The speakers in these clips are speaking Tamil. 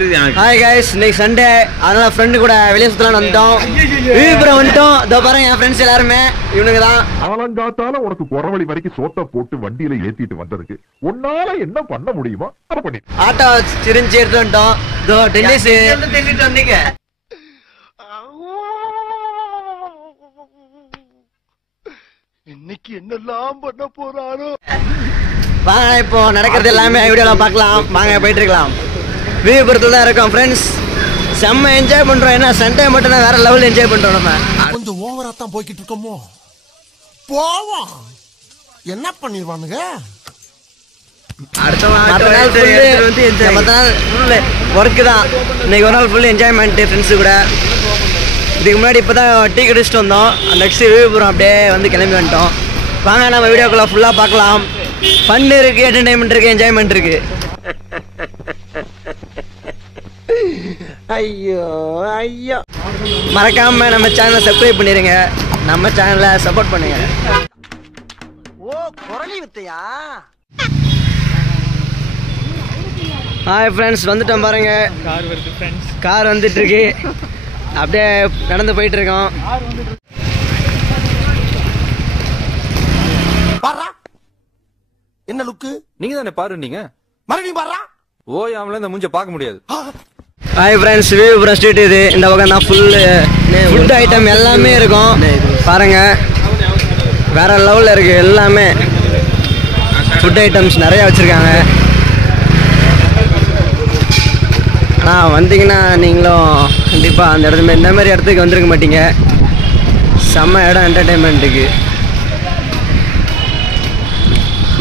ஹாய் கைஸ், இன்னைக்கு சண்டே, அதனால ஃப்ரெண்டு கூட வெளியே சுத்தலான்னு வந்துட்டோம். விழுப்புரம் வந்துட்டோம். இதோ பாருங்க என் ஃப்ரெண்ட்ஸ் எல்லாருமே இவனுக்கு தான். ஆலங்காத்தால உனக்கு குறவழி வரைக்கும் சோத்த போட்டு வண்டியில ஏத்திட்டு வந்ததுக்கு உன்னால என்ன பண்ண முடியுமோ அதை பண்ணி ஆட்டோ சிரிஞ்சு எடுத்து வந்துட்டோம். இதோ டென்னிஸ் தின்னுட்டு வந்தீங்க. இன்னைக்கு என்னெல்லாம் பண்ண போறாரோ. வாங்க இப்போ நடக்கிறது எல்லாமே வீடியோல பார்க்கலாம். வாங்க போயிட்டு இருக்கலாம். விழுப்புரத்துல தான் இருக்கோம் ஃப்ரெண்ட்ஸ். செம்ம என்ஜாய் பண்றோம். ஏன்னா சண்டே மட்டும் தான் வேற லெவல் என்ஜாய் பண்றோம். நம்ம கொஞ்சம் ஓவரா தான் போய்கிட்டு இருக்கோமோ. போவோம், என்ன பண்ணிடுவானுங்க. மற்ற நாள் ஒர்க்கு தான். இன்னைக்கு ஒரு நாள் ஃபுல் என்ஜாய்மெண்ட் ஃப்ரெண்ட்ஸு கூட. இதுக்கு முன்னாடி இப்போ தான் டீ குடிச்சிட்டு வந்தோம். நெக்ஸ்ட் விழுப்புரம் அப்படியே வந்து கிளம்பி வந்துட்டோம். வாங்க நம்ம வீடியோக்குள்ள ஃபுல்லாக பார்க்கலாம். ஃபன் இருக்குது, என்டர்டைன்மெண்ட் இருக்குது, என்ஜாய்மெண்ட் இருக்குது. ஐயோ ஐயோ, மறக்காம நம்ம சேனலை சப்ஸ்கிரைப் பண்ணிடுங்க. நம்ம சேனலை சப்போர்ட் பண்ணுங்க. ஓ குரலி வித்தையா. ஹாய் ஃப்ரெண்ட்ஸ், வந்துட்டோம் பாருங்க. கார் வருது ஃப்ரெண்ட்ஸ். கார் வந்துட்டு இருக்கு. அப்படியே நடந்து போயிட்டு இருக்கோம். என்ன லுக்கு? நீங்க தானே பாரு, நீங்க மறுபடியும் பாரு. ஓயாமல இந்த மூஞ்ச பார்க்க முடியாது. ஹாய் ஃப்ரெண்ட்ஸ், விழுப்புரம் ஸ்ட்ரீட் இது. இந்த பக்கம் தான் ஃபுட் ஐட்டம் எல்லாமே இருக்கும். பாருங்க, வேற லெவலில் இருக்கு. எல்லாமே ஃபுட் ஐட்டம்ஸ் நிறைய வச்சிருக்காங்க. வந்தீங்கன்னா நீங்களும் கண்டிப்பாக அந்த இடத்துல இந்த மாதிரி இடத்துக்கு வந்துருக்க மாட்டீங்க. செம்ம இடம் என்டர்டெயின்மெண்ட்டுக்கு.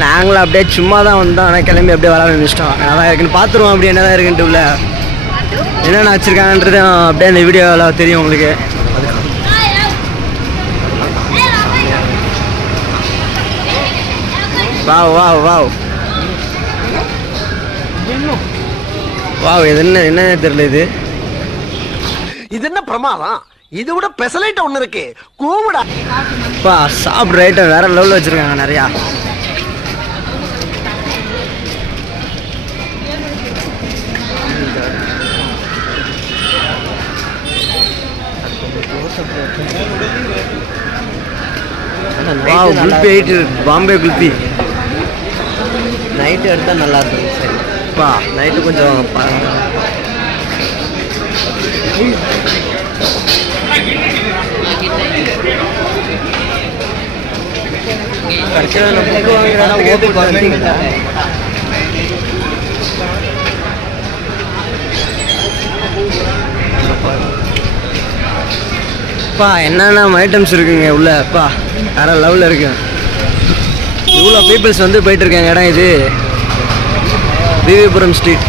நாங்களும் அப்படியே சும்மா தான் வந்தோம். ஆனால் கிளம்பி அப்படியே வர ஆரம்பிச்சிட்டோம். நல்லா இருக்குன்னு பார்த்துருவோம். அப்படி என்ன தான் இருக்குன்ட்டு உள்ள என்னென்ன வச்சுருக்காங்கன்றது அப்படியே அந்த வீடியோவில் தெரியும் உங்களுக்கு. Wow wow wow wow. இது என்ன தெரியல. இது என்ன பிரமாதம்? இது விட பெசலைட் ஒண்ணு இருக்கு. கூவுடா. பா, சாப்பிட்ற ஐட்டம் வேற லெவலில் வச்சுருக்காங்க நிறையா. வாவ், குல்பி ஐட்டு, பாம்பே குல்பி. நைட்டு எடுத்தால் நல்லா இருக்கும். சரிப்பா, நைட்டு கொஞ்சம் என்னென்ன ஐட்டம்ஸ் இருக்குங்க உள்ள. அப்பா வேற லெவலில் இருக்கு. இவ்வளோ பீப்புள்ஸ் வந்து போயிட்டு இருக்காங்க. இடம் இது விழுப்புரம் ஸ்ட்ரீட்.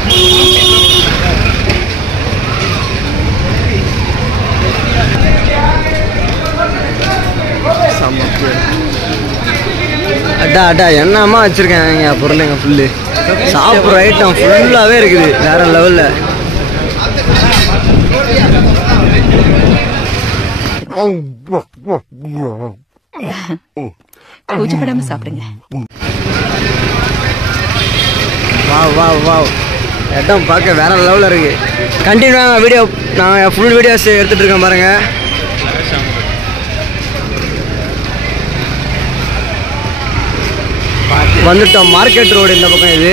அட்டா அட்டா என்னம்மா வச்சுருக்காங்க பொருளுங்க. ஃபுல்லு சாப்பிட்ற ஐட்டம் ஃபுல்லாகவே இருக்குது வேற லெவலில். கூச்சப்படாம சாப்பிடுங்க. வாவ் வாவ் வாவ், இடம் பார்க்க வேற லெவலில் இருக்கு. கண்டினியூவாக வீடியோ நாங்கள் ஃபுல் வீடியோஸ் எடுத்துகிட்டு இருக்கோம் பாருங்க. வந்துட்டோம் மார்க்கெட் ரோடு இந்த பக்கம். இது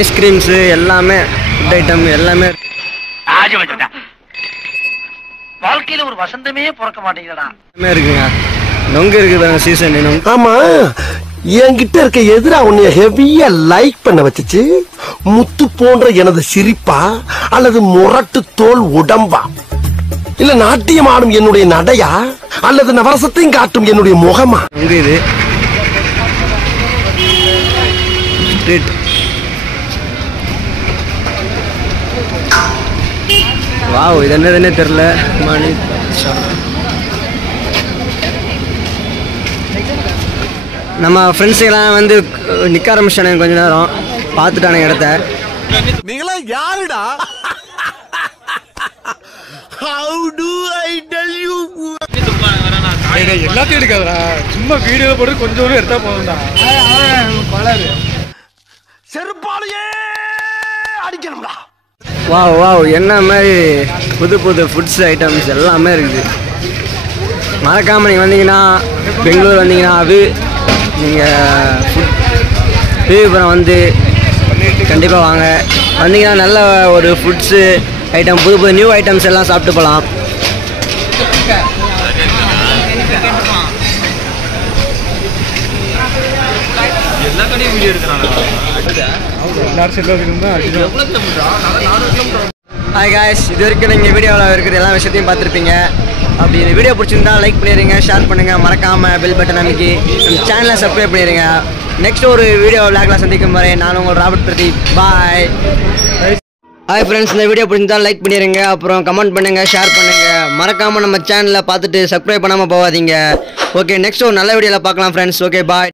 ஐஸ்கிரீம்ஸு எல்லாமே, ஃபுட் ஐட்டம் எல்லாமே வாழ்க்கையில ஒரு வசந்தமே பிறக்க மாட்டேங்குதுடா. இருக்குங்க. நொங்கு இருக்குது பாருங்க, சீசன் நொங்கு. ஆமா, என்கிட்ட இருக்க எதிரா உன்னைய ஹெவியா லைக் பண்ண வச்சுச்சு. முத்து போன்ற எனது சிரிப்பா, அல்லது முரட்டு தோல் உடம்பா, இல்ல நாட்டியம் ஆடும் என்னுடைய நடையா, அல்லது நவரசத்தையும் காட்டும் என்னுடைய முகமா? நொங்கு இது ஸ்ட்ரீட். வாவ், இது என்னதுன்னே தெரில. மணி நம்ம ஃப்ரெண்ட்ஸுக்கெல்லாம் வந்து நிற்க ஆரம்பிச்சிட்டானுங்க. கொஞ்ச நேரம் பார்த்துட்டானுங்க இடத்த. நீங்களா யாருடா? How do I tell you? எல்லாத்தையும் எடுக்காதா, சும்மா வீடியோ போட்டு கொஞ்சம் எடுத்தா போதும்டா. செருப்பாலையே அடிக்கணும்டா. வாவ் என்ன மாதிரி புது புது ஃபுட்ஸ் ஐட்டம்ஸ் எல்லாமே இருக்குது. மறக்காமல் நீங்கள் வந்தீங்கன்னா பெங்களூர் வந்தீங்கன்னா நீங்கள் விழுப்புரம் வந்து கண்டிப்பாக வாங்க. வந்தீங்கன்னா நல்ல ஒரு ஃபுட்ஸு ஐட்டம் புது புது நியூ ஐட்டம்ஸ் எல்லாம் சாப்பிட்டு போகலாம். எல்லாரும் செல்ல இருந்தா ஹாய் காய்ஸ், இது வரைக்கும் நீங்கள் வீடியோவில் இருக்கிற எல்லா விஷயத்தையும் பார்த்துருப்பீங்க. அப்படி இந்த வீடியோ பிடிச்சிருந்தா லைக் பண்ணிடுங்க, ஷேர் பண்ணுங்கள், மறக்காமல் பெல் பட்டன் அமைக்கி நம்ம சேனலை சப்ஸ்கிரைப் பண்ணிடுங்க. நெக்ஸ்ட் ஒரு வீடியோ விளாக்லாம் சந்திக்கும் வரை நான் உங்கள் ராபர்ட் பிரதீப். பாய். ஹாய் ஃப்ரெண்ட்ஸ், இந்த வீடியோ பிடிச்சிருந்தா லைக் பண்ணிடுங்க, அப்புறம் கமெண்ட் பண்ணுங்கள், ஷேர் பண்ணுங்கள், மறக்காமல் நம்ம சேனலை பார்த்துட்டு சப்ஸ்கிரைப் பண்ணாமல் போகாதீங்க. ஓகே, நெக்ஸ்ட் ஒரு நல்ல வீடியோவில் பார்க்கலாம் ஃப்ரெண்ட்ஸ். ஓகே, பாய்.